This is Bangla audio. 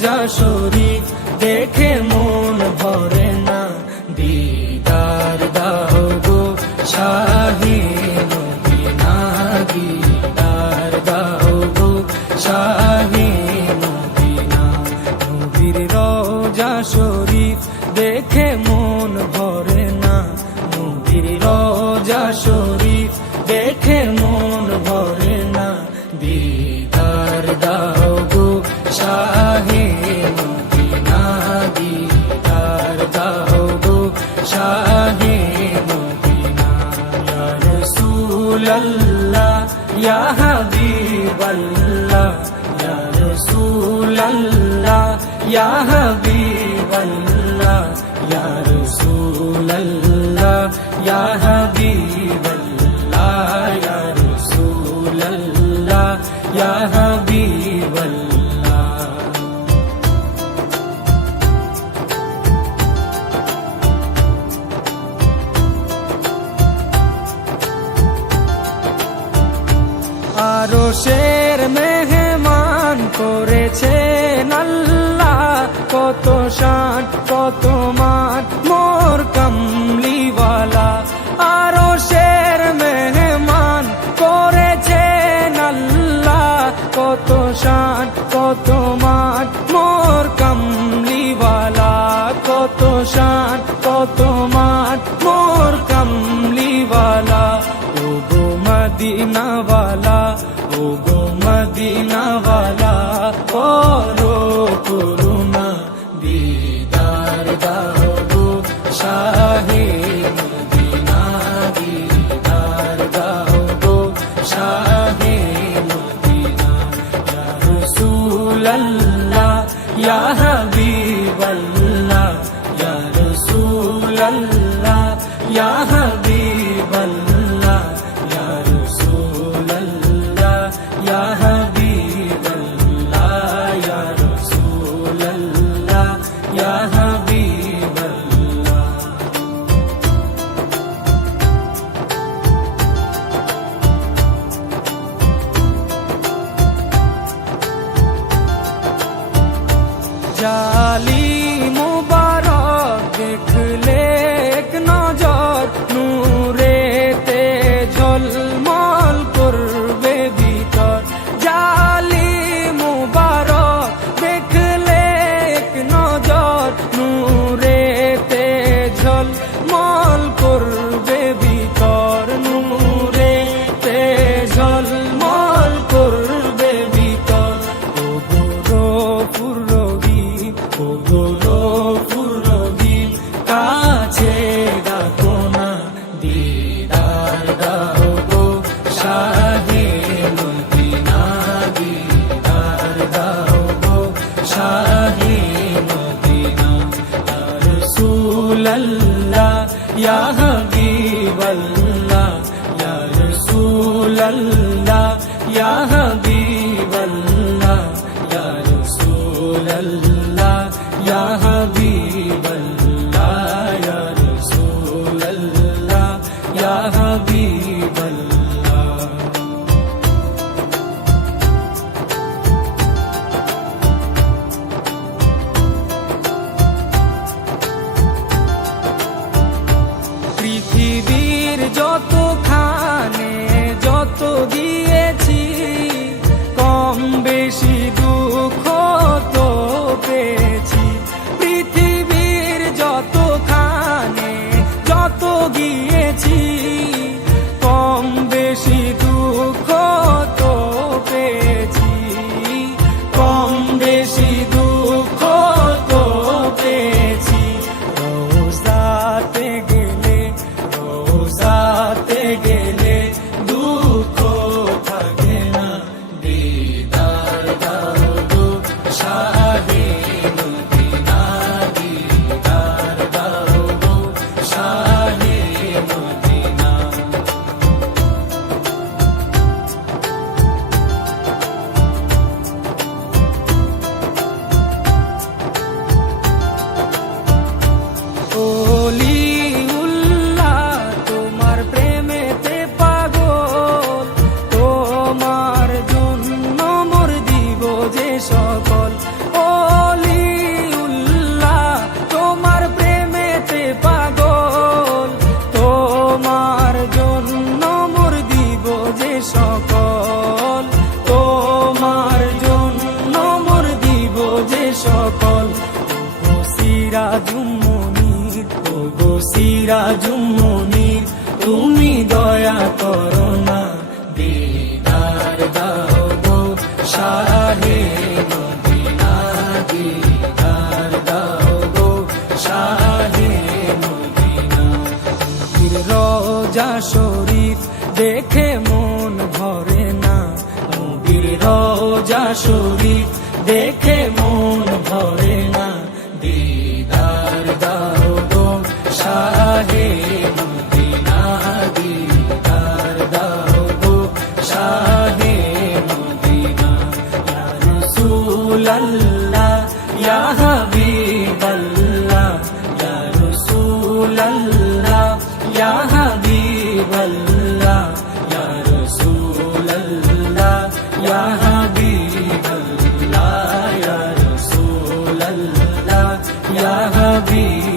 রোজা শরীফ দেখে মন ভরে না, দিদার দাও গো শাহে মদিনা, দিদার দাও গো শাহে মদিনা। নবীর রোজা শরীফ দেখে মন ভরে না, নবীর রোজা শরীফ দেখে মন ভরে না, দিদার দাও গো শাহে মদিনা, দিদার দাও গো শাহে মদিনা। ইয়া রাসূলাল্লাহ ইয়া হাবিবাল্লাহ, ইয়া রাসূলাল্লাহ ইয়া হাবিবাল্লাহ, ইয়া রাসূলাল্লাহ ইয়া হাবিবাল্লাহ, ইয়া রাসূলাল্লাহ ইয়া হাবিবাল্লাহ। আরশের মেহমান করেছেন আল্লাহ, কত শান কত মান মোর কামলিওয়ালা। আরশের মেহমান করেছেন আল্লাহ, কত শান কত মান মোর কামলিওয়ালা, কত শান কত মান মোর কামলিওয়ালা। ও গো মদিনাওয়ালা, ও গো মদিনাওয়ালা, করো করুণা, দিদার দাও গো শাহে মদিনা, দিদার দাও গো শাহে মদিনা। ইয়া রাসূলাল্লাহ ইয়া হাবিবাল্লাহ, ইয়া রাসূলাল্লাহ ইয়া হাবিবাল্লাহ, ইয়া রাসূলাল্লাহ ইয়া হাবিবাল্লাহ, ইয়া রাসূলাল্লাহ ইয়া হাবিবাল্লাহ। জালি মুবারক দেখলে এক নজর, নূরেতে ঝলমল করবে ভিতর। জালি মুবারক দেখলে এক নজর, নূরেতে ঝলমল করবে ভিতর, নূরেতে ঝলমল করবে ভিতর। ও গৌরবপুর রহিম, ও গৌরবপুর রহিম, কাছে ডাকো না, দিদার দাও গো শাহে মদিনা, দিদার দাও গো শাহে মদিনা। ইয়া রাসূলাল্লাহ ইয়া হাবিবাল্লাহ, ইয়া রাসূলাল্লাহ ইয়া হাবিবাল্লাহ, ইয়া রাসূলাল্লাহ ইয়া হাবিবাল্লাহ, ইয়া রাসূলাল্লাহ ইয়া হাবিবাল্লাহ। পৃথিবীর যতখানে যত দিয়েছি, কম বেশি দুঃখ তো পেয়েছি। পৃথিবীর যতখানে যত গিয়েছি, কম বেশি দুঃখ তো পেয়েছি, কম বেশি দুঃখ তো পেয়েছি। রোজাতে গেলে, রোজাতে গেলে দুঃখ থাকে না, দিদার দাও গো শাহে মদিনা, দিদার দাও গো শাহে মদিনা। ওলিউল্লাহ তোমার প্রেমেতে পাগল, তোমার জন্য মোর দিব যে সকল। সকল ওগো সিরাজুম মুনির, ওগো সিরাজুম মুনির, তুমি দয়া করো না, দিদার দাও গো শাহে মদিনা, দিদার দাও গো শাহে মদিনা। নবীর রওজা শরীফ দেখে মন ভরে না, নবীর রওজা শরীফ দেখে মন ভরে না, দিদার দাও গো শাহে মদিনা, দিদার দাও গো শাহে মদিনা। ইয়া রাসূলাল্লাহ ইয়া হাবিবাল্লাহ, ইয়া রাসূলাল্লাহ ইয়া হাবিবাল্লাহ, ইয়া রাসূলাল্লাহ ইয়া হাবিবাল্লাহ, ইয়া রাসূলাল্লাহ ইয়া হাবিবাল্লাহ।